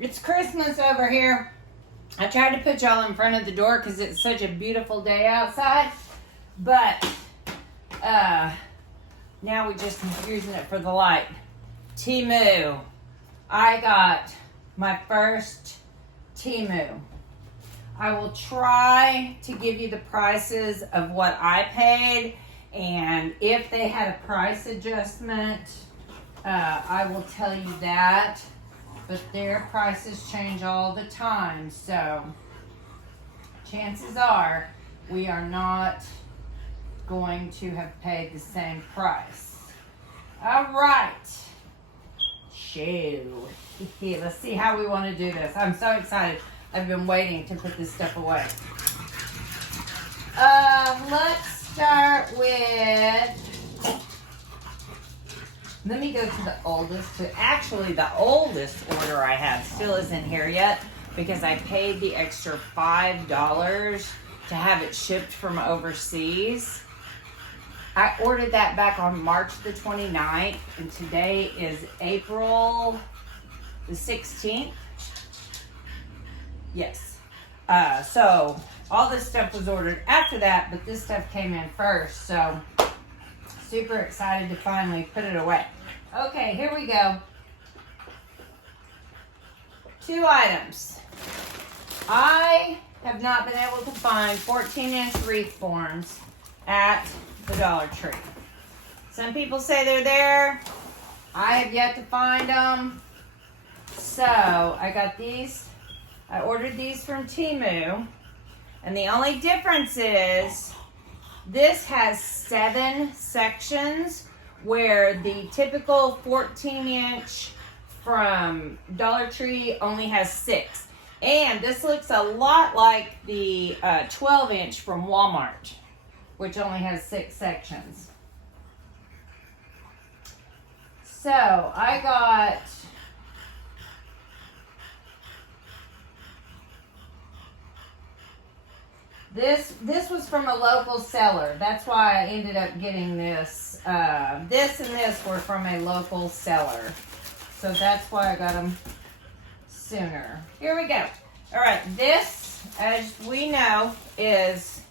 It's Christmas over here. I tried to put y'all in front of the door because it's such a beautiful day outside. But now we just using it for the light. Temu. I got my first Temu. I will try to give you the prices of what I paid, and if they had a price adjustment, I will tell you that. But their prices change all the time, so chances are we are not going to have paid the same price. All right. Shoo. Let's see how we want to do this. I'm so excited. I've been waiting to put this stuff away. Let's start with, let me go to the oldest. Actually, the oldest order I have still isn't here yet because I paid the extra $5 to have it shipped from overseas. I ordered that back on March the 29th, and today is April the 16th. Yes. So all this stuff was ordered after that, but this stuff came in first. So super excited to finally put it away. Okay, here we go. 2 items. I have not been able to find 14-inch wreath forms at the Dollar Tree. Some people say they're there. I have yet to find them. So I got these. I ordered these from Temu, and the only difference is this has 7 sections where the typical 14-inch from Dollar Tree only has 6. And this looks a lot like the 12-inch from Walmart, which only has 6 sections. So I got This was from a local seller. That's why I ended up getting this. This and this were from a local seller. So that's why I got them sooner. Here we go. All right, this, as we know, is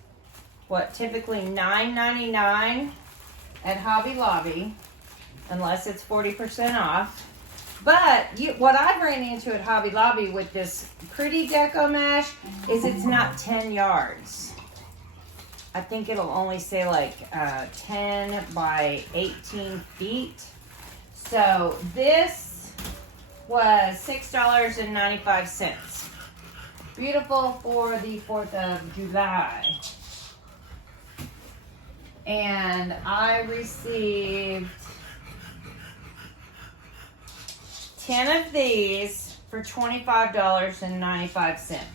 what, typically $9.99 at Hobby Lobby, unless it's 40% off. But what I've ran into at Hobby Lobby with this pretty deco mesh is it's not 10 yards. I think it'll only say like 10 by 18 feet. So this was $6.95. Beautiful for the 4th of July. And I received 10 of these for $25.95.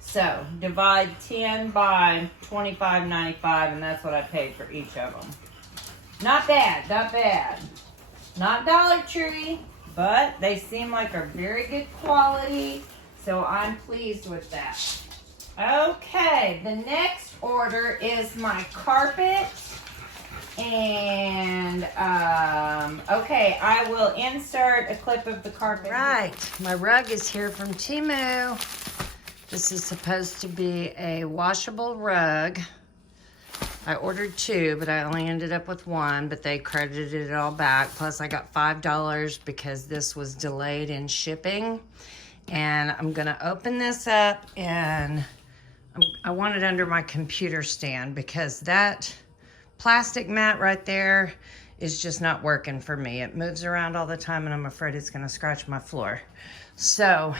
So divide 10 by $25.95, and that's what I paid for each of them. Not bad, not bad. Not Dollar Tree, but they seem like are very good quality, so I'm pleased with that. Okay, the next order is my carpet. And, okay, I will insert a clip of the carpet. Right, my rug is here from Temu. This is supposed to be a washable rug. I ordered 2, but I only ended up with 1, but they credited it all back. Plus, I got $5 because this was delayed in shipping. And I'm gonna open this up, and I want it under my computer stand because that plastic mat right there is just not working for me. It moves around all the time, and I'm afraid it's gonna scratch my floor. So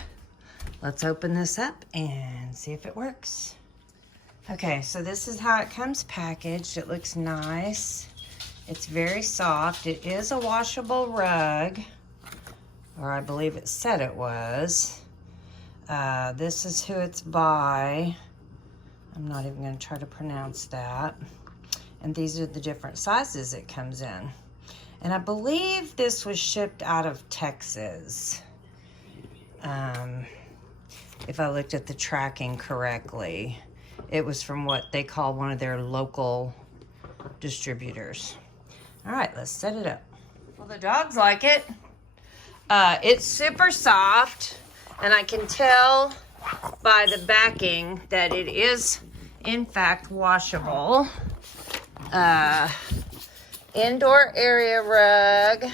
let's open this up and see if it works. Okay, so this is how it comes packaged. It looks nice. It's very soft. It is a washable rug, or I believe it said it was. This is who it's by. I'm not even gonna try to pronounce that. And these are the different sizes it comes in. And I believe this was shipped out of Texas. If I looked at the tracking correctly, it was from what they call one of their local distributors. All right, let's set it up. Well, the dogs like it. It's super soft, and I can tell by the backing that it is, in fact, washable. Indoor area rug.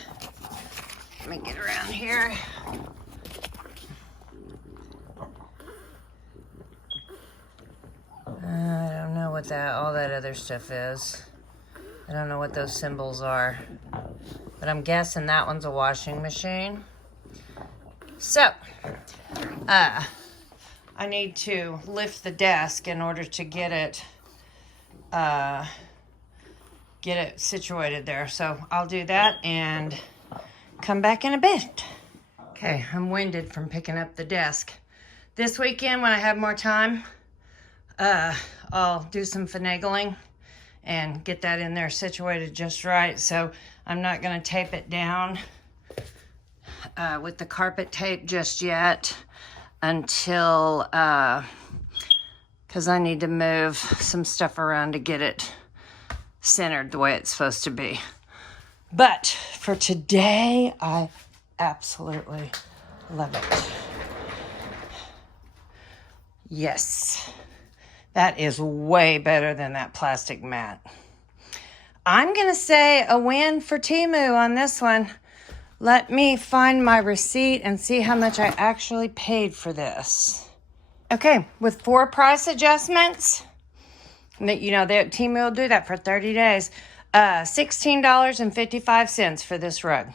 Let me get around here. I don't know what all that other stuff is. I don't know what those symbols are. But I'm guessing that one's a washing machine. So, I need to lift the desk in order to get it situated there. So I'll do that and come back in a bit. Okay, I'm winded from picking up the desk. This weekend when I have more time, I'll do some finagling and get that in there situated just right. So I'm not gonna tape it down with the carpet tape just yet until, because I need to move some stuff around to get it centered the way it's supposed to be. But for today, I absolutely love it. Yes, that is way better than that plastic mat. I'm gonna say a win for Temu on this one. Let me find my receipt and see how much I actually paid for this. Okay, with 4 price adjustments, Temu will do that for 30 days. $16.55 for this rug.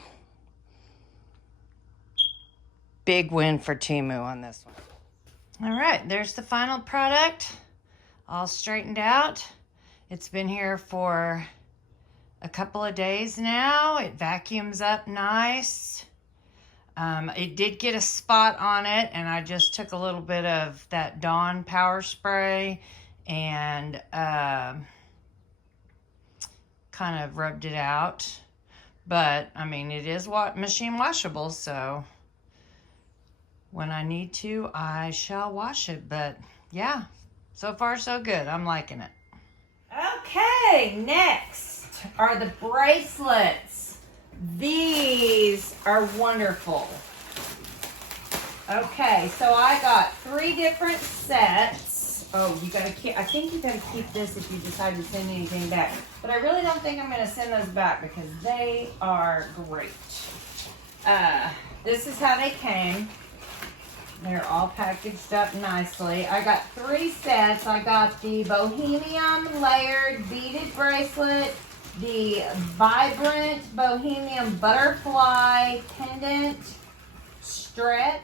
Big win for Temu on this one. All right, there's the final product, all straightened out. It's been here for a couple of days now. It vacuums up nice. It did get a spot on it, and I just took a little bit of that Dawn power spray and kind of rubbed it out. But I mean, it is machine washable, so when I need to, I shall wash it. But yeah, so far so good. I'm liking it. Okay, next are the bracelets. These are wonderful. Okay, so I got 3 different sets. Oh, I think you can keep this if you decide to send anything back. But I really don't think I'm going to send those back because they are great. This is how they came. They're all packaged up nicely. I got 3 sets. I got the Bohemian layered beaded bracelet, the vibrant Bohemian butterfly pendant stretch,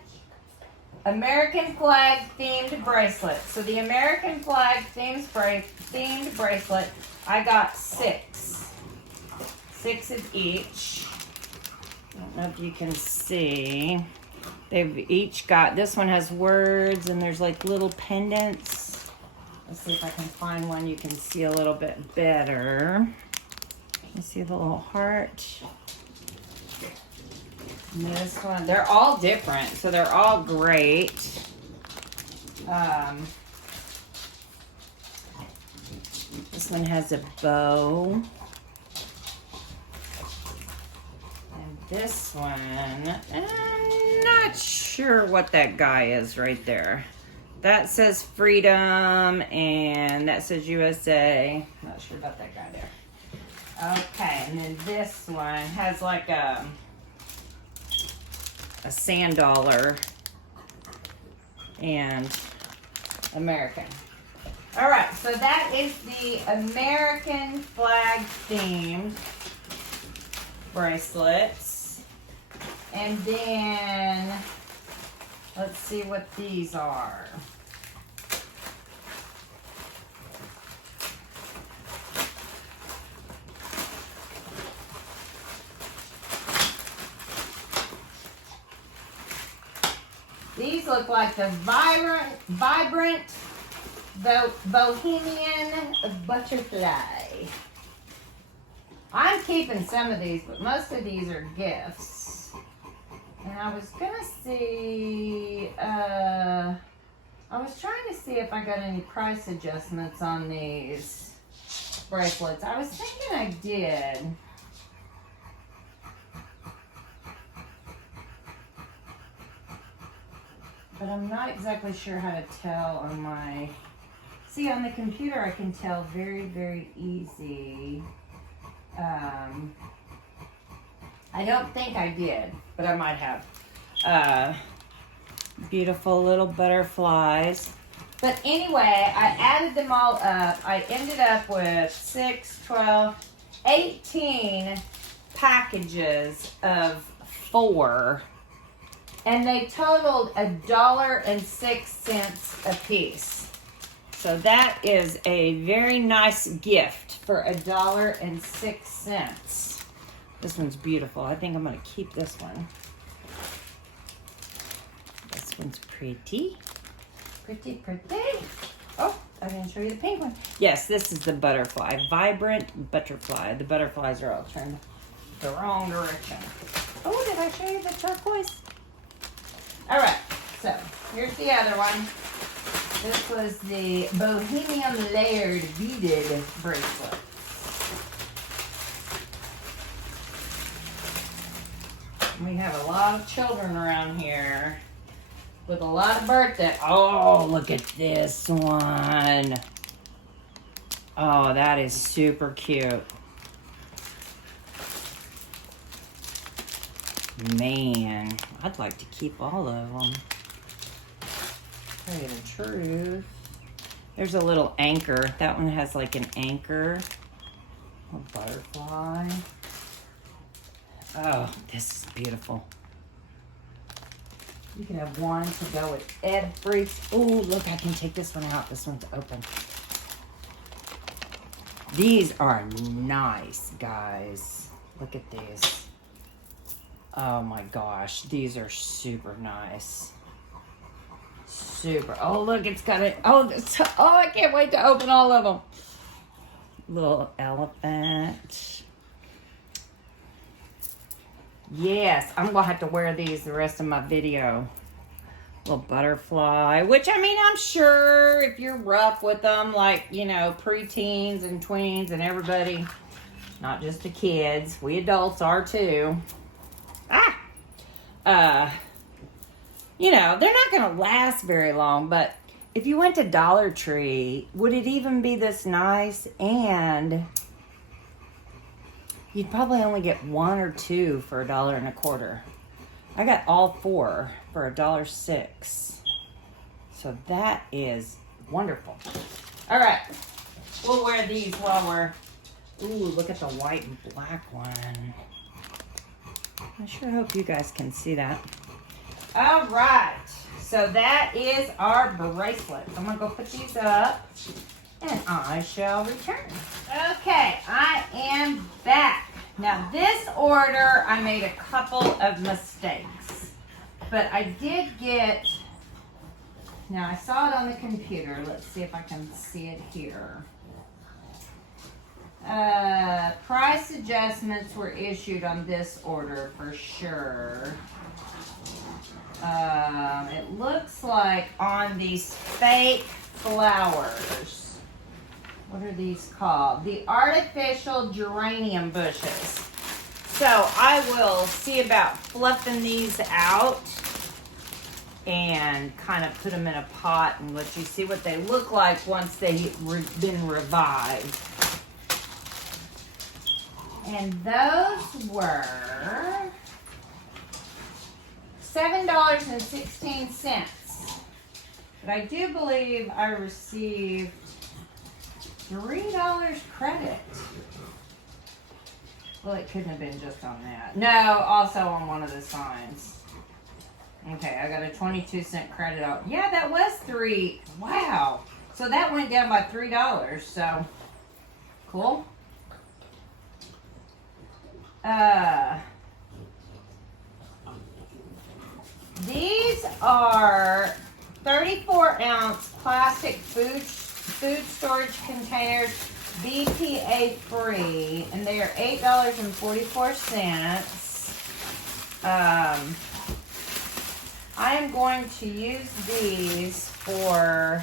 American flag themed bracelet. So the American flag themed bracelet, I got 6. 6 of each. I don't know if you can see. They've each got, this one has words and there's like little pendants. Let's see if I can find one you can see a little bit better. You see the little heart. And this one, they're all different, so they're all great. This one has a bow. And this one, I'm not sure what that guy is right there. That says freedom and that says USA. Not sure about that guy there. Okay, and then this one has like a sand dollar and American. All right, so that is the American flag themed bracelets. And then let's see what these are. These look like the vibrant Bohemian butterfly. I'm keeping some of these, but most of these are gifts. And I was gonna see, I was trying to see if I got any price adjustments on these bracelets. I was thinking I did. but I'm not exactly sure how to tell on my, see on the computer I can tell very, very easy. I don't think I did, but I might have. Beautiful little butterflies. But anyway, I added them all up. I ended up with 6, 12, 18 packages of 4. And they totaled $1.06 a piece. So that is a very nice gift for $1.06. This one's beautiful. I think I'm going to keep this one. This one's pretty. Pretty, pretty. Oh, I didn't show you the pink one. Yes, this is the butterfly. Vibrant butterfly. The butterflies are all turned the wrong direction. Oh, did I show you the turquoise? All right, so here's the other one. This was the Bohemian Layered Beaded Bracelet. We have a lot of children around here with a lot of birthday. Oh, look at this one. Oh, that is super cute. Man, I'd like to keep all of them. Tell you the truth. There's a little anchor. That one has like an anchor. A butterfly. Oh, this is beautiful. You can have one to go with every. Oh, look, I can take this one out. This one's open. These are nice, guys. Look at these. Oh my gosh, these are super nice. Super. Oh, look, it's got it. Oh, I can't wait to open all of them. Little elephant. Yes, I'm going to have to wear these the rest of my video. Little butterfly, which, I mean, I'm sure if you're rough with them, like, you know, preteens and tweens and everybody, not just the kids, we adults are too. You know, they're not going to last very long, but if you went to Dollar Tree, would it even be this nice? And you'd probably only get 1 or 2 for $1.25. I got all 4 for $1.06. So that is wonderful. All right, we'll wear these while we're. Ooh, look at the white and black one. I sure hope you guys can see that. All right, so that is our bracelets. I'm gonna go put these up, and I shall return. Okay, I am back. Now this order, I made a couple of mistakes, but I did get, now I saw it on the computer. Let's see if I can see it here. Price adjustments were issued on this order for sure. It looks like on these fake flowers, what are these called? The artificial geranium bushes. So I will see about fluffing these out and kind of put them in a pot and let you see what they look like once they've been revived. And those were $7.16. But I do believe I received $3 credit. Well, it couldn't have been just on that. No, also on one of the signs. Okay, I got a 22-cent credit out. Yeah, that was $3. Wow. So that went down by $3. So, cool. These are 34-ounce plastic food storage containers, BPA free, and they are $8.44. I am going to use these for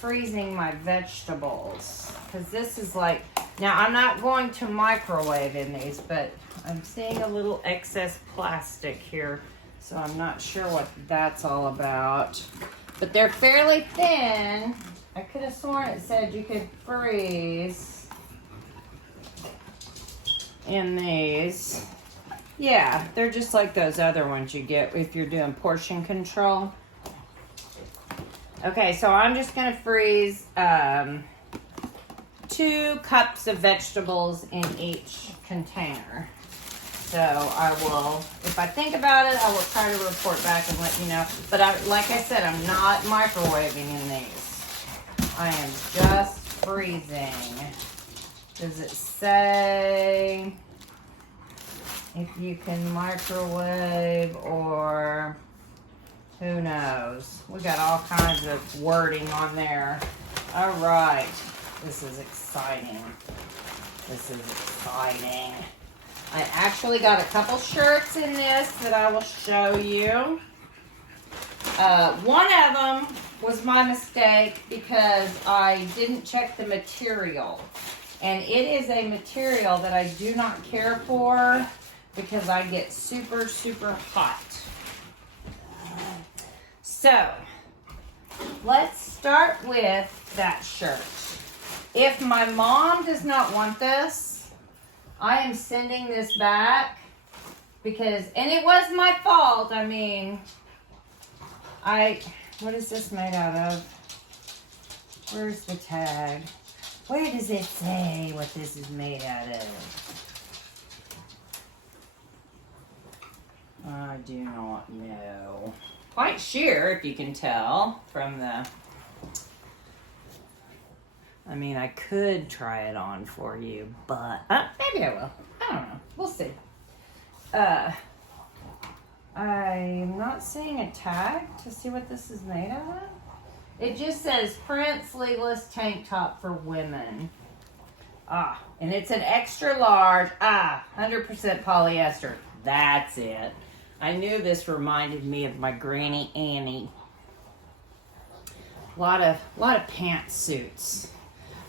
freezing my vegetables, because this is like, now I'm not going to microwave in these, but I'm seeing a little excess plastic here. So I'm not sure what that's all about. But they're fairly thin. I could have sworn it said you could freeze in these. Yeah, they're just like those other ones you get if you're doing portion control. Okay, so I'm just going to freeze 2 cups of vegetables in each container. So I will, if I think about it, I will try to report back and let you know. But like I said, I'm not microwaving in these. I am just freezing. Does it say if you can microwave or who knows? We got all kinds of wording on there. All right. This is exciting. This is exciting. I actually got a couple shirts in this that I will show you. One of them was my mistake because I didn't check the material. And it is a material that I do not care for because I get super, super hot. So, let's start with that shirt. If my mom does not want this, I am sending this back because, and it was my fault. I mean, what is this made out of? Where's the tag? Where does it say what this is made out of? I do not know. Quite sheer, if you can tell from the... I mean, I could try it on for you, but maybe I will. I don't know. We'll see. I'm not seeing a tag to see what this is made out of. It just says print sleeveless tank top for women. And it's an extra large. 100% polyester. That's it. I knew this reminded me of my Granny Annie. A lot of pantsuits.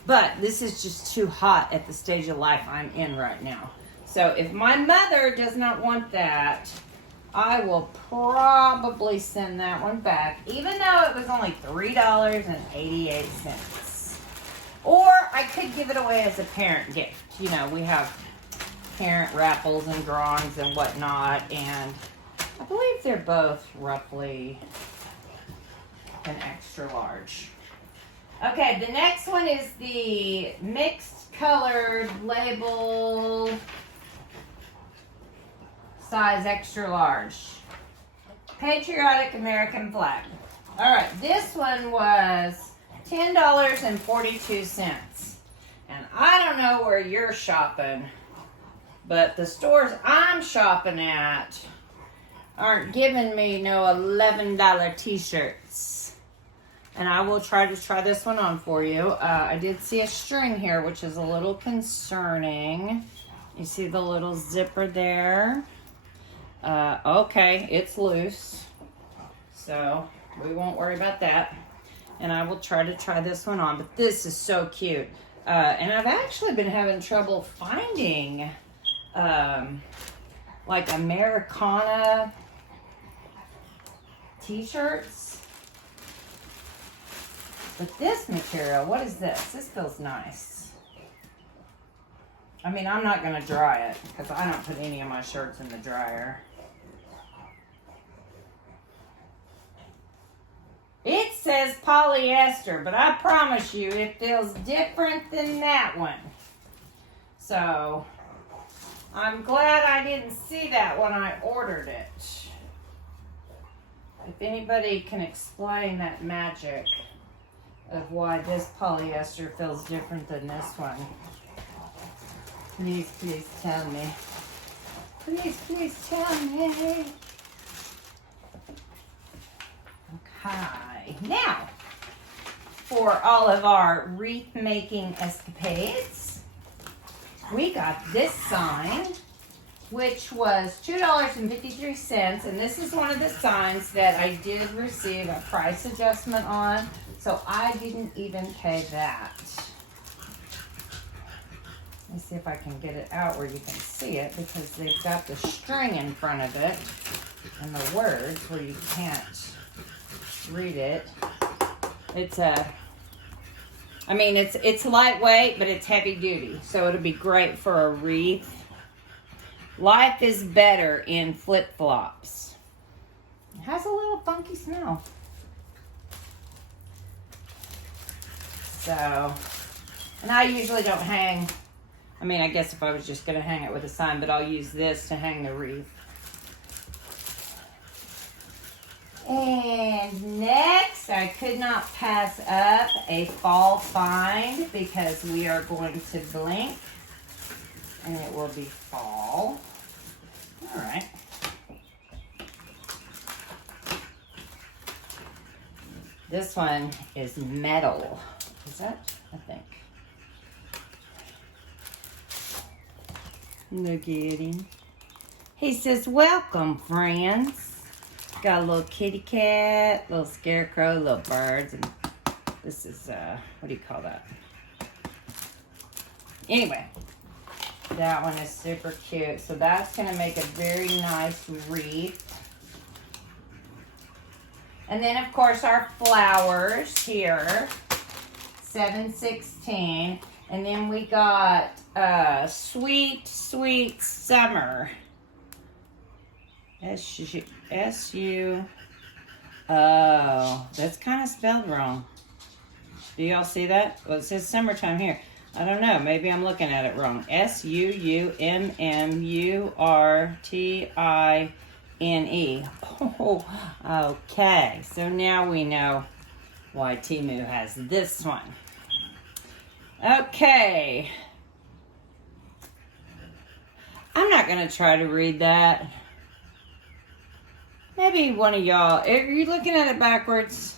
But this is just too hot at the stage of life I'm in right now. So if my mother does not want that, I will probably send that one back, even though it was only $3.88. Or I could give it away as a parent gift. You know, we have parent raffles and drawings and whatnot, and I believe they're both roughly an extra large. Okay, the next one is the mixed colored label size extra large. Patriotic American flag. All right, this one was $10.42. And I don't know where you're shopping, but the stores I'm shopping at aren't giving me no $11 t-shirts. And I will try this one on for you. I did see a string here, which is a little concerning. You see the little zipper there? Okay, it's loose. So we won't worry about that. And I will try this one on. But this is so cute. And I've actually been having trouble finding like Americana t-shirts. But this material, what is this? This feels nice. I mean, I'm not going to dry it because I don't put any of my shirts in the dryer. It says polyester, but I promise you it feels different than that one. So, I'm glad I didn't see that when I ordered it. If anybody can explain that magic of why this polyester feels different than this one, please tell me. Please tell me. Okay, now for all of our wreath making escapades, we got this sign, which was $2.53, and this is one of the signs that I did receive a price adjustment on, so I didn't even pay that. Let me see if I can get it out where you can see it, because they've got the string in front of it. in the words where you can't read it. It's it's lightweight, but it's heavy duty, so it'll be great for a wreath. Life is better in flip-flops. It has a little funky smell. So, and I usually don't hang, I guess if I was just going to hang it with a sign, but I'll use this to hang the wreath. And next, I could not pass up a fall find because we are going to blink and it will be fall. All right. This one is metal. Is that? I think. Look at him. He says, "Welcome, friends." Got a little kitty cat, little scarecrow, little birds, and this is, what do you call that? Anyway, that one is super cute. So that's going to make a very nice wreath. And then, of course, our flowers here, 7/16. And then we got Sweet, Sweet Summer. S-U. Oh, that's kind of spelled wrong. Do y'all see that? Well, it says summertime here. I don't know. Maybe I'm looking at it wrong. S-U-U-M-M-U-R-T-I-N-E. Oh, okay. So now we know why Temu has this one. Okay. I'm not going to try to read that. Maybe one of y'all, are you looking at it backwards?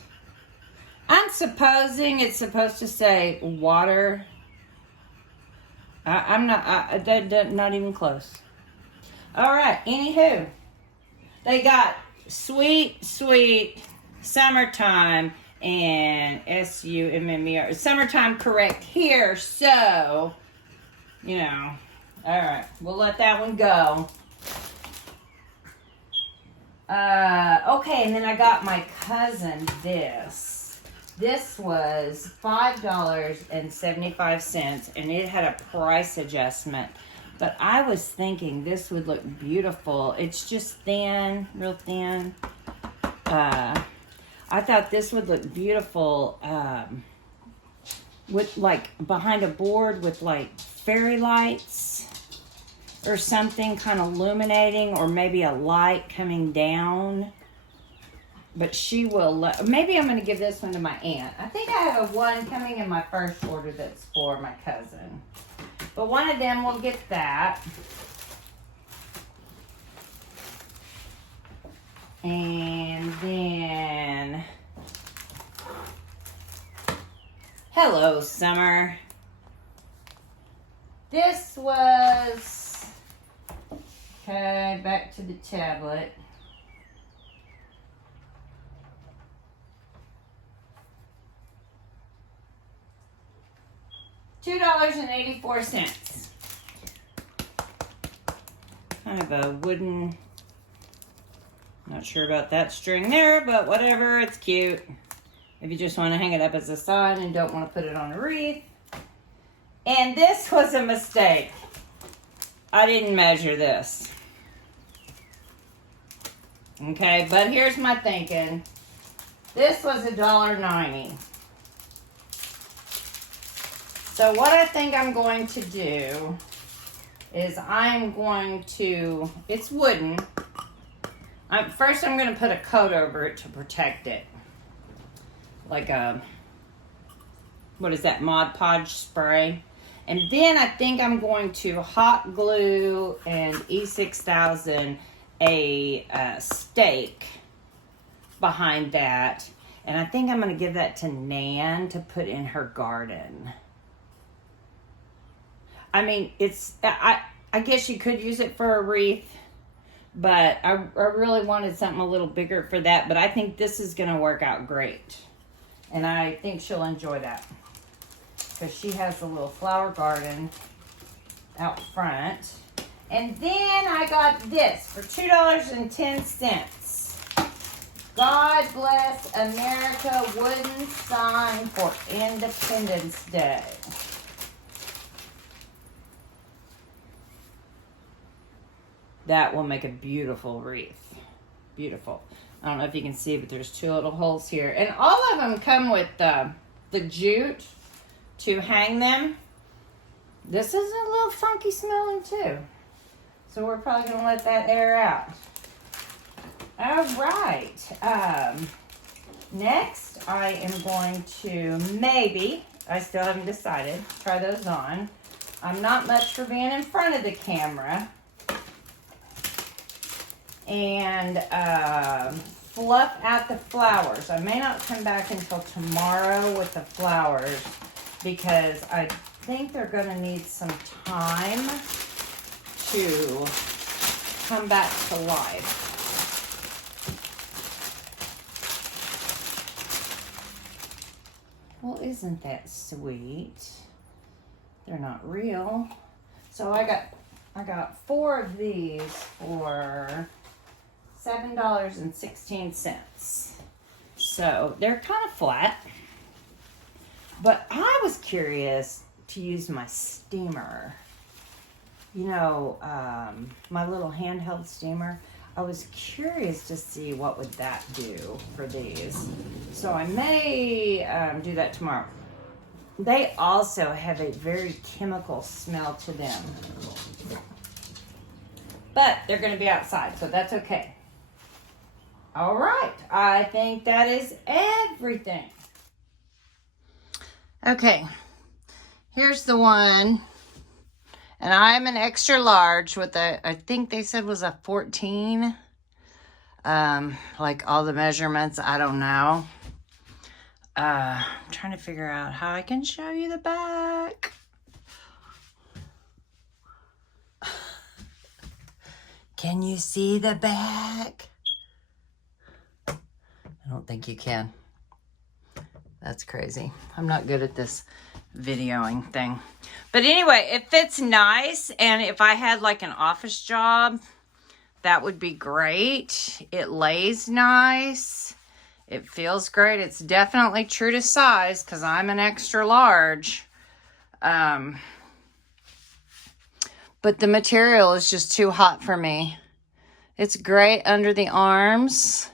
I'm supposing it's supposed to say water. I'm not even close. All right, anywho. They got Sweet, Sweet Summertime and S-U-M-M-E-R. Summertime correct here, so, you know. All right, we'll let that one go. Okay, and then I got my cousin this. This was $5.75, and it had a price adjustment. But I was thinking this would look beautiful. It's just thin, real thin. I thought this would look beautiful with, like, behind a board with, like, fairy lights or something kind of illuminating, or maybe a light coming down. But she will, maybe I'm going to give this one to my aunt. I think I have one coming in my first order that's for my cousin. But one of them will get that. And then, hello, Summer. This was, okay, back to the tablet. $2.84. Kind of a wooden, not sure about that string there, but whatever, it's cute. If you just want to hang it up as a sign and don't want to put it on a wreath. And this was a mistake. I didn't measure this. Okay, but here's my thinking. This was $1.90. So what I think I'm going to do is I'm going to, it's wooden. First I'm going to put a coat over it to protect it. Like a, what is that, Mod Podge spray. And then I think I'm going to hot glue and E6000 a stake behind that. And I think I'm going to give that to Nan to put in her garden. I mean, it's, I guess you could use it for a wreath, but I really wanted something a little bigger for that. But I think this is going to work out great. And I think she'll enjoy that. Because she has a little flower garden out front. And then I got this for $2.10. God Bless America wooden sign for Independence Day. That will make a beautiful wreath. Beautiful. I don't know if you can see, but there's 2 little holes here. And all of them come with the jute to hang them. This is a little funky smelling too. So we're probably going to let that air out. All right. Next, I am going to maybe, I still haven't decided, try those on. I'm not much for being in front of the camera. And fluff out the flowers. I may not come back until tomorrow with the flowers because I think they're going to need some time to come back to life. Well, isn't that sweet? They're not real. So I got 4 of these for $7.16. So they're kind of flat. But I was curious to use my steamer. You know, my little handheld steamer. I was curious to see what would that do for these. So I may do that tomorrow. They also have a very chemical smell to them. But they're going to be outside, so that's okay. All right, I think that is everything. Okay, here's the one. And I'm an extra large with I think they said was a 14. Like all the measurements, I don't know. I'm trying to figure out how I can show you the back. Can you see the back? I don't think you can. That's crazy. I'm not good at this videoing thing. But anyway, it fits nice. And if I had like an office job, that would be great. It lays nice. It feels great. It's definitely true to size because I'm an extra large. But the material is just too hot for me. It's great under the arms.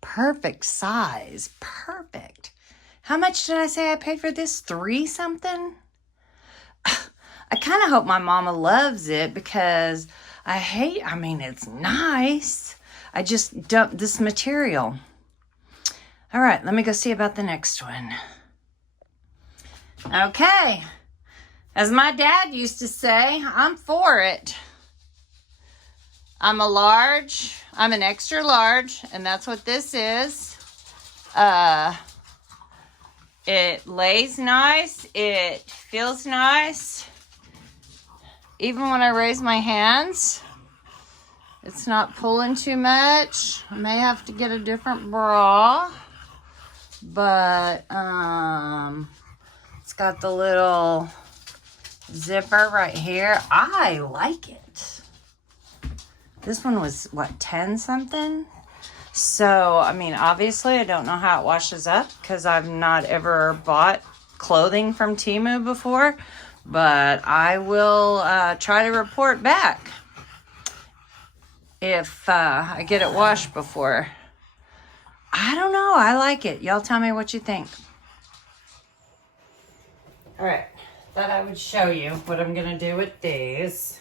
Perfect size. Perfect. How much did I say I paid for this? $3 something? I kind of hope my mama loves it because I mean, it's nice. I just dumped this material. All right, let me go see about the next one. Okay. As my dad used to say, I'm for it. I'm a large. I'm an extra large, and that's what this is. It lays nice. It feels nice. Even when I raise my hands, it's not pulling too much. I may have to get a different bra. But it's got the little zipper right here. I like it. This one was, what, 10 something? So, I mean, obviously, I don't know how it washes up because I've not ever bought clothing from Temu before. But I will try to report back if I get it washed before. I don't know. I like it. Y'all tell me what you think. All right. Thought I would show you what I'm going to do with these.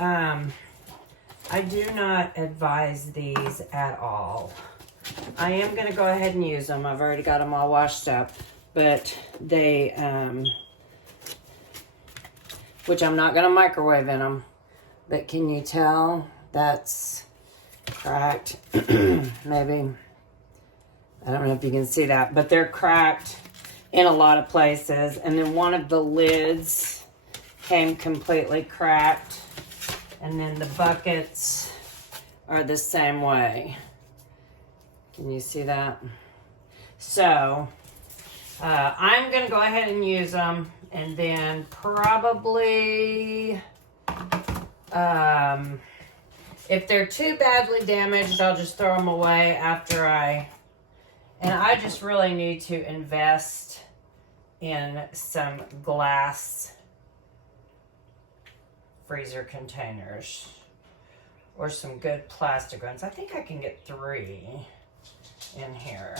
I do not advise these at all. I am going to go ahead and use them. I've already got them all washed up. But they, which I'm not going to microwave in them. But can you tell that's cracked? Maybe. I don't know if you can see that. But they're cracked in a lot of places. And then one of the lids came completely cracked. And then the buckets are the same way. Can you see that? So, I'm going to go ahead and use them. And then probably If they're too badly damaged, I'll just throw them away after and I just really need to invest in some glass freezer containers or some good plastic ones. I think I can get 3 in here.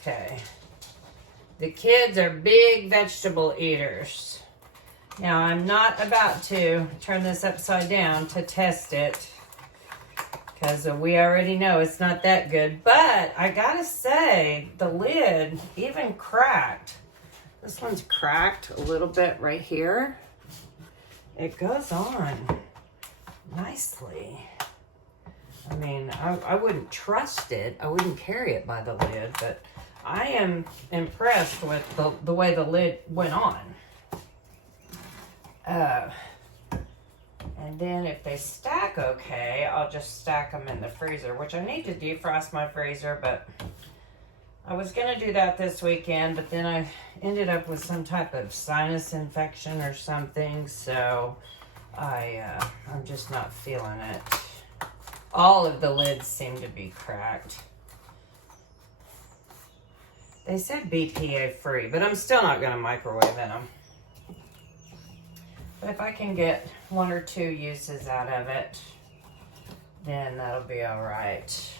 Okay. The kids are big vegetable eaters. Now, I'm not about to turn this upside down to test it because we already know it's not that good. But I gotta say, the lid even cracked. This one's cracked a little bit right here. It goes on nicely. I mean, I wouldn't trust it. I wouldn't carry it by the lid, but I am impressed with the way the lid went on. And then if they stack okay, I'll just stack them in the freezer, which I need to defrost my freezer, but I was going to do that this weekend, but then I ended up with some type of sinus infection or something, so I'm just not feeling it. All of the lids seem to be cracked. They said BPA free, but I'm still not going to microwave in them. But if I can get 1 or 2 uses out of it, then that'll be all right.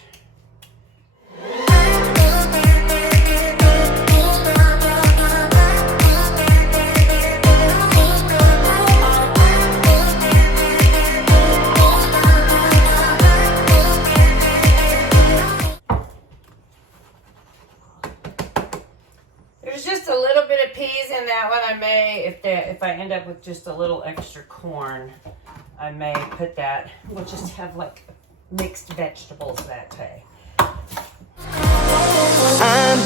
There's just a little bit of peas in that one. I may, if I end up with just a little extra corn, I may put that. We'll just have like mixed vegetables that day. I'm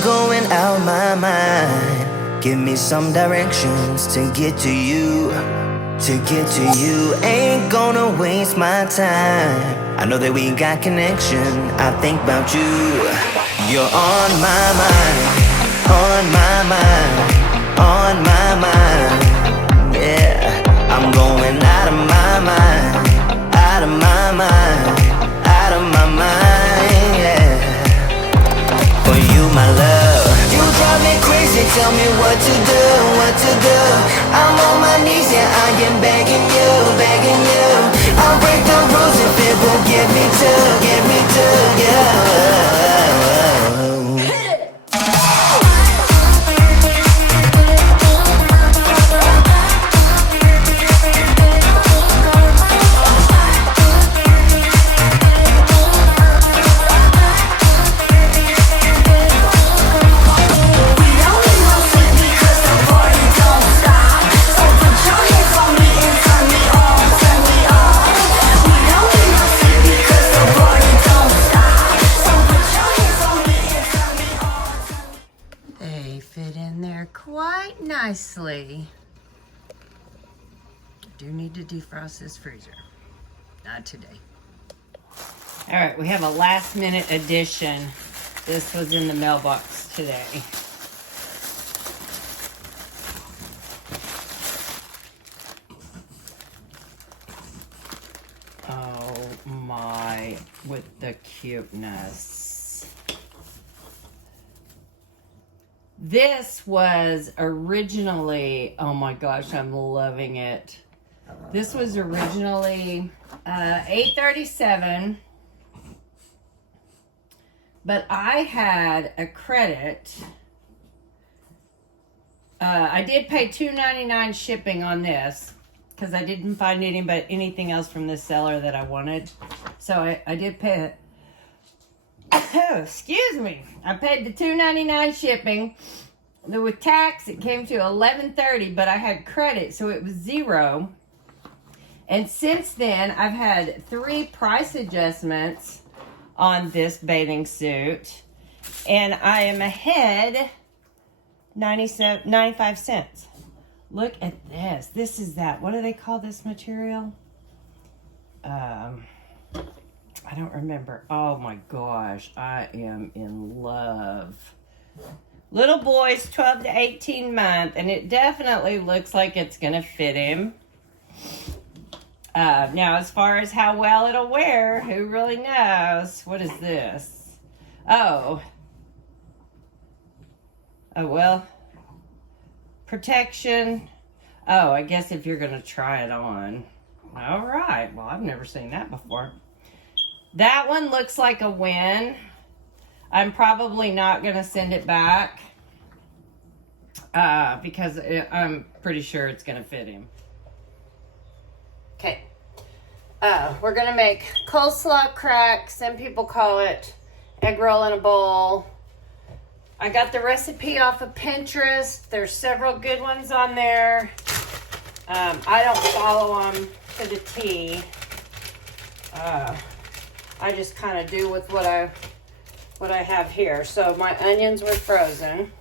going out my mind. Give me some directions to get to you. To get to you, ain't gonna waste my time. I know that we got connection. I think about you. You're on my mind. On my mind, on my mind, yeah. I'm going out of my mind, out of my mind, out of my mind, yeah. For you, my love, you drive me crazy, tell me what to do, what to do. I'm on my knees, yeah, I am begging you, begging you. I'll break the rules if it will get me to, yeah. Quite nicely. Do need to defrost this freezer. Not today. All right, we have a last minute addition. This was in the mailbox today. Oh my, with the cuteness. This was originally, oh my gosh, I'm loving it. This was originally $8.37, but I had a credit. I did pay $2.99 shipping on this because I didn't find anything else from this seller that I wanted. So I did pay it. Oh, excuse me. I paid the $2.99 shipping. With tax, it came to $11.30, but I had credit, so it was $0. And since then, I've had 3 price adjustments on this bathing suit, and I am ahead 95 cents. Look at this. This is that. What do they call this material? I don't remember. Oh my gosh, I am in love. Little boy's 12 to 18 months, and it definitely looks like it's gonna fit him. Now, as far as how well it'll wear, who really knows? What is this? Oh. Oh, well. Protection. Oh, I guess if you're going to try it on. All right. Well, I've never seen that before. That one looks like a win. I'm probably not going to send it back because I'm pretty sure it's going to fit him. Okay. We're going to make coleslaw crack. Some people call it egg roll in a bowl. I got the recipe off of Pinterest. There's several good ones on there. I don't follow them to the T. I just kind of do with what I have here. So my onions were frozen.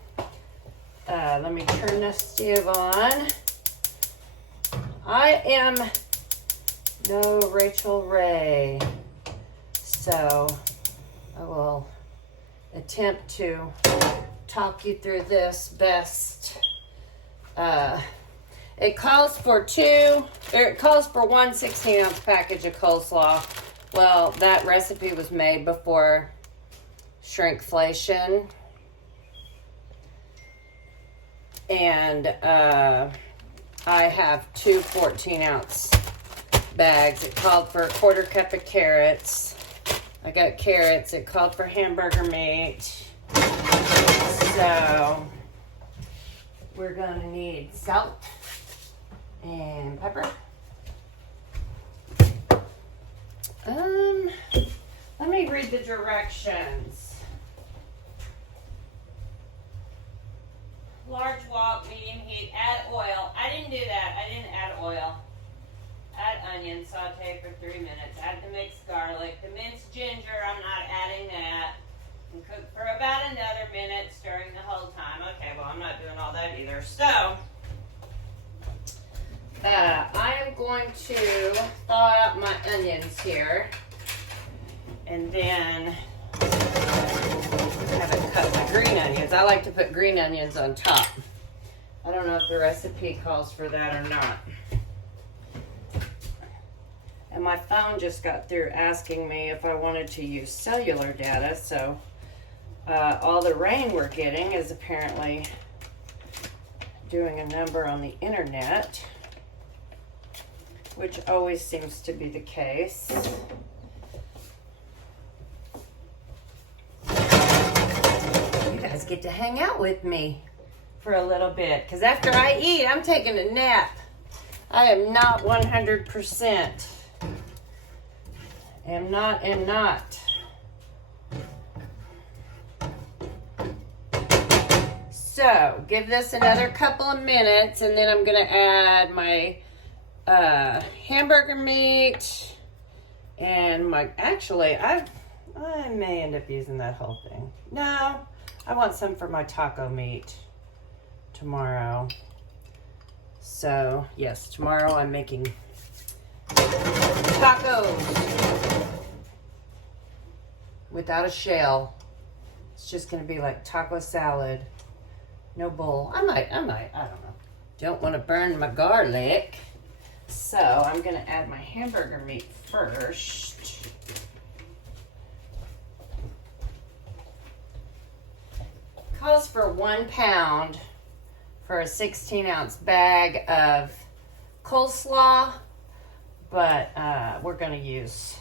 Let me turn the stove on. I am no Rachel Ray, so I will attempt to talk you through this best. It calls for one 16-ounce package of coleslaw. Well, that recipe was made before shrinkflation. And I have two 14-ounce bags. It called for a 1/4 cup of carrots. I got carrots. It called for hamburger meat. So we're going to need salt and pepper. Let me read the directions. Large wok, medium heat, add oil. I didn't do that. I didn't add oil. Add onion, saute for 3 minutes. Add the mixed garlic. The minced ginger, I'm not adding that. And cook for about another minute, stirring the whole time. Okay, well, I'm not doing all that either. So, I am going to thaw out my onions here. And then I haven't cut my green onions. I like to put green onions on top. I don't know if the recipe calls for that or not. And my phone just got through asking me if I wanted to use cellular data, so all the rain we're getting is apparently doing a number on the internet, which always seems to be the case. You guys get to hang out with me for a little bit, because after I eat, I'm taking a nap. I am not 100%. Am not. So, give this another couple of minutes, and then I'm going to add my hamburger meat and my, actually, I may end up using that whole thing. No, I want some for my taco meat tomorrow. So, yes, tomorrow I'm making tacos without a shell. It's just going to be like taco salad. No bowl. I might, I don't know. Don't want to burn my garlic. So I'm going to add my hamburger meat first. Calls for 1 pound for a 16-ounce bag of coleslaw, but we're going to use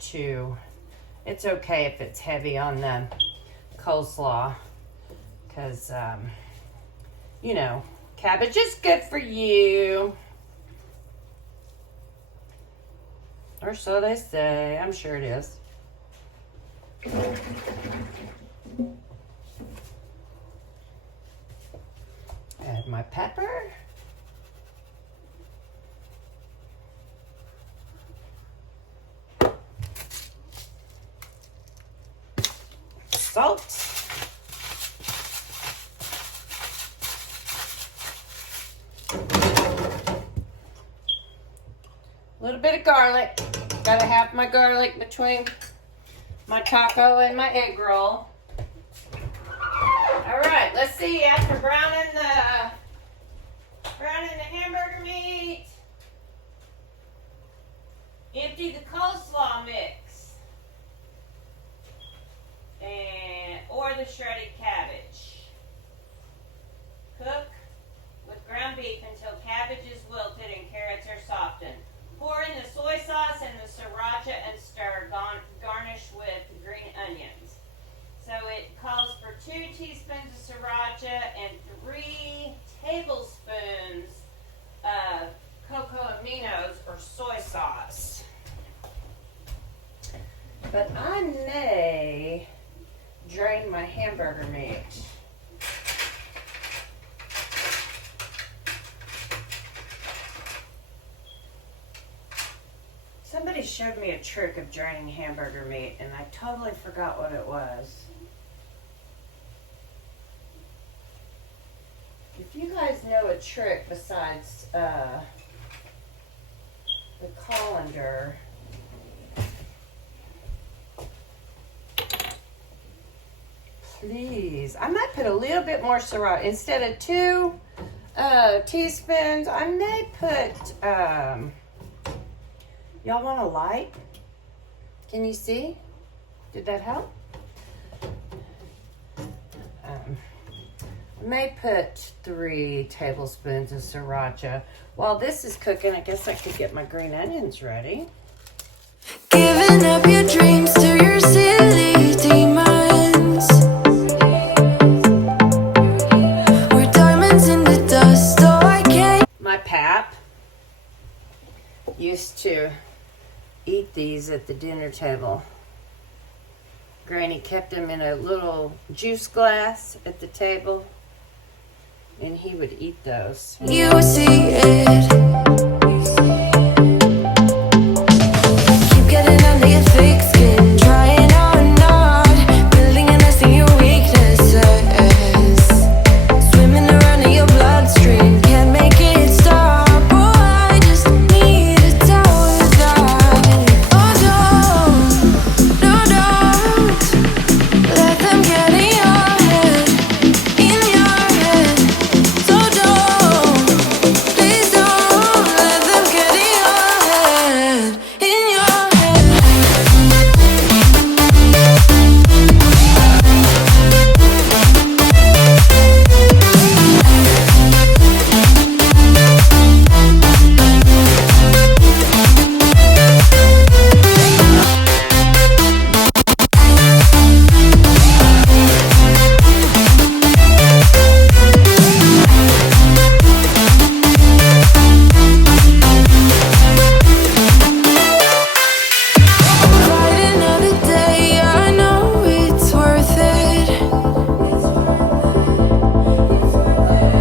2. It's okay if it's heavy on the coleslaw, because, you know, cabbage is good for you. Or so they say. I'm sure it is. Add my pepper. Salt. A little bit of garlic. Gotta have my garlic between my taco and my egg roll. All right, let's see. After browning the hamburger meat, Empty the coleslaw mix or the shredded cabbage. Cook with ground beef until cabbage is wilted and carrots are softened. Pour in the soy sauce and the sriracha and stir. Garnish with green onions. So it calls for 2 teaspoons of sriracha and 3 tablespoons of cocoa aminos or soy sauce. But I may drain my hamburger meat. Somebody showed me a trick of draining hamburger meat, and I totally forgot what it was. If you guys know a trick besides the colander, please. I might put a little bit more sriracha. Instead of 2 teaspoons, I may put, y'all want a light? Can you see? Did that help? I may put 3 tablespoons of sriracha. While this is cooking, I guess I could get my green onions ready. Giving up your dreams to your silly demons. We're diamonds in the dust, so I can't. My pap used to eat these at the dinner table. Granny kept them in a little juice glass at the table, and he would eat those. You see it. Keep getting under your thick skin, trying on not building a nest in your weaknesses. Swimming around in your bloodstream, can't make it stop. Oh, I just need to tell you that. Oh, don't let them get in your head, in your head. So please don't let them get in your head, in your head. Fight another day, I know it's worth it.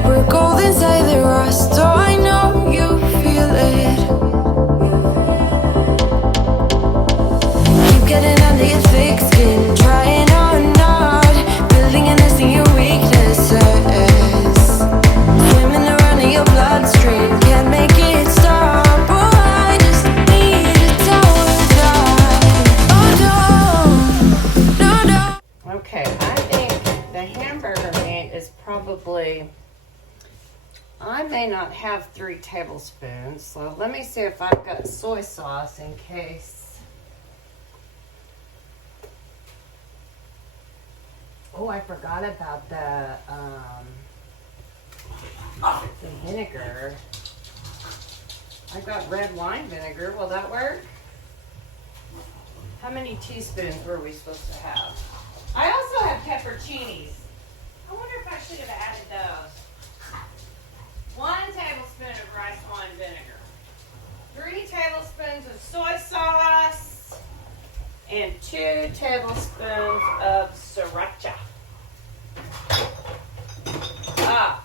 We're gold inside the rust, so I know you feel it. Keep getting under your thick skin, trying on not building a nest in your weaknesses. Swimming around in your bloodstream, can't make it stop. Oh, I just need to tell you that. Oh, no. Okay, I think the hamburger meat is probably, I may not have 3 tablespoons, so let me see if I've got soy sauce in case. Oh, I forgot about the vinegar. I got red wine vinegar. Will that work? How many teaspoons were we supposed to have? I also have pepperoncinis. I wonder if I should have added those. 1 tablespoon of rice wine vinegar. 3 tablespoons of soy sauce. And 2 tablespoons of sriracha.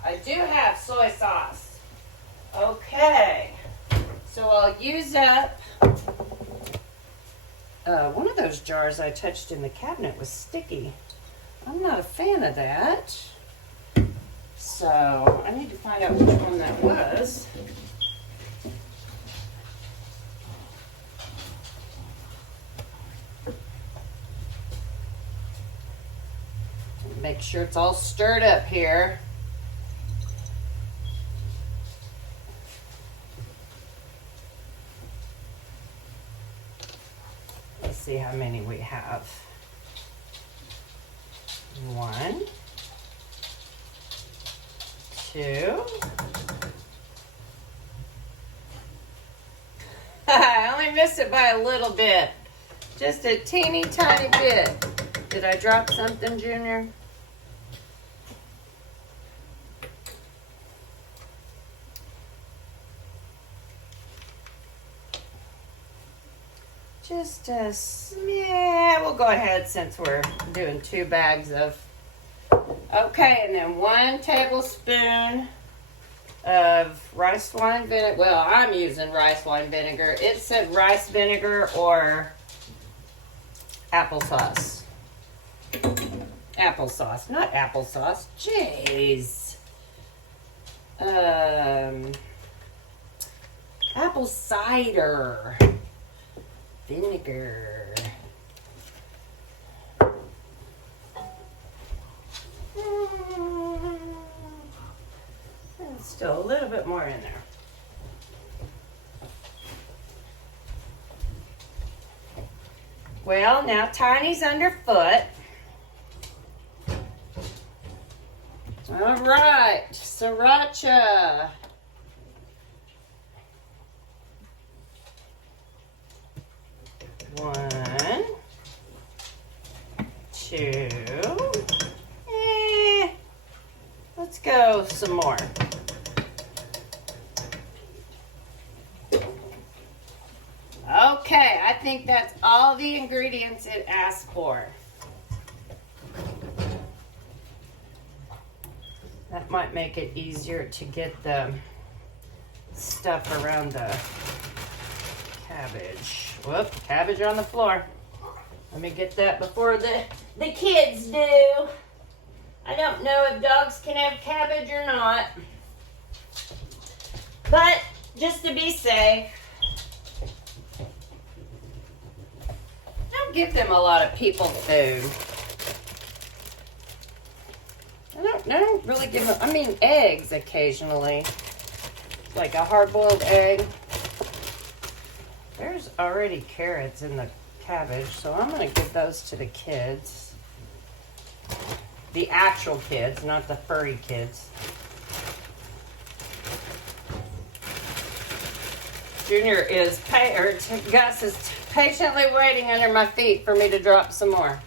I do have soy sauce. Okay. So I'll use up one of those jars I touched in the cabinet was sticky. I'm not a fan of that. So I need to find out which one that was. Make sure it's all stirred up here. see how many we have. 1, 2. I only missed it by a little bit. Just a teeny tiny bit. Did I drop something, Junior? Just a yeah, we'll go ahead since we're doing 2 bags of. Okay, and then 1 tablespoon of rice wine vinegar. Well, I'm using rice wine vinegar. It said rice vinegar or applesauce. Applesauce, not applesauce. Jeez. Apple cider vinegar. And still a little bit more in there. Well, now Tiny's underfoot. All right, sriracha. One, 2. Let's go some more. Okay, I think that's all the ingredients it asked for. That might make it easier to get the stuff around the cabbage. Whoop, cabbage on the floor. Let me get that before the kids do. I don't know if dogs can have cabbage or not. But just to be safe, don't give them a lot of people food. I don't really give them, I mean eggs occasionally. Like a hard-boiled egg. There's already carrots in the cabbage, so I'm going to give those to the kids. The actual kids, not the furry kids. Junior is, Gus is patiently waiting under my feet for me to drop some more.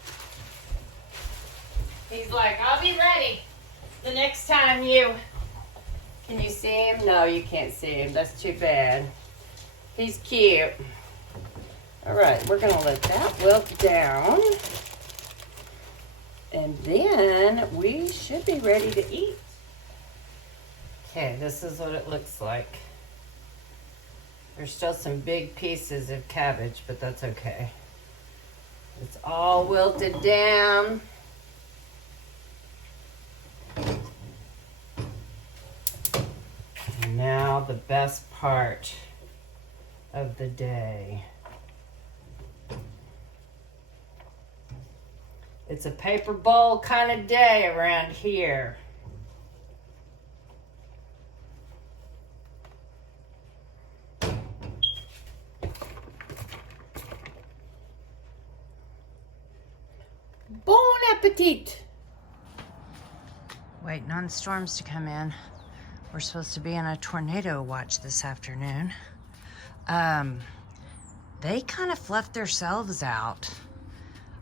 He's like, I'll be ready the next time you... Can you see him? No, you can't see him. That's too bad. He's cute. All right, we're going to let that wilt down. And then we should be ready to eat. Okay, this is what it looks like. There's still some big pieces of cabbage, but that's okay. It's all wilted down. And now the best part of the day. It's a paper bowl kind of day around here. Bon appetit! Waiting on storms to come in. We're supposed to be in a tornado watch this afternoon. They kind of fluffed themselves out.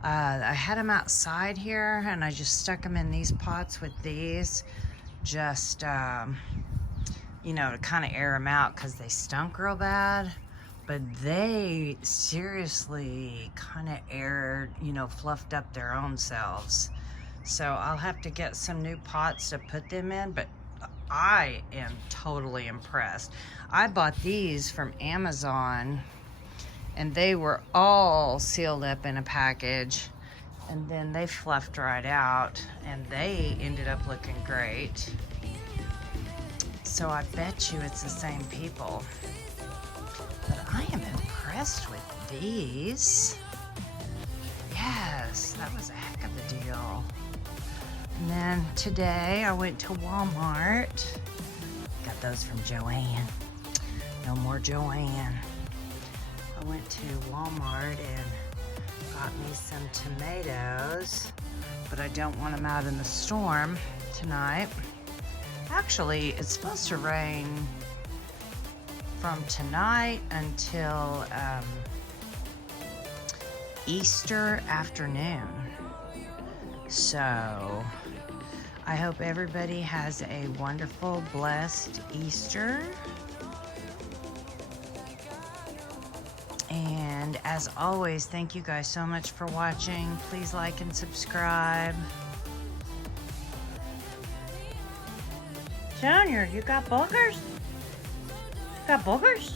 I had them outside here and I just stuck them in these pots with these, just, you know, to kind of air them out because they stunk real bad. But they seriously kind of aired, you know, fluffed up their own selves. So I'll have to get some new pots to put them in, but I am totally impressed. I bought these from Amazon and they were all sealed up in a package, and then they fluffed right out and they ended up looking great. So I bet you it's the same people. But I am impressed with these. Yes, that was a heck of a deal. And then today I went to Walmart. Got those from Joanne. No more Joanne. I went to Walmart and Got me some tomatoes, but I don't want them out in the storm tonight. Actually, it's supposed to rain from tonight until Easter afternoon. So I hope everybody has a wonderful, blessed Easter. And as always, thank you guys so much for watching. Please like and subscribe. Junior, you got boogers? You got boogers?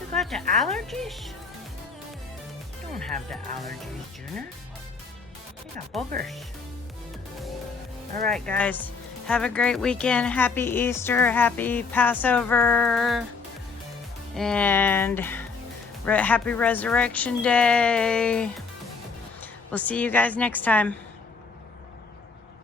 You got the allergies? You don't have the allergies, Junior. You got boogers. All right, guys. Have a great weekend. Happy Easter. Happy Passover. And happy Resurrection Day. We'll see you guys next time.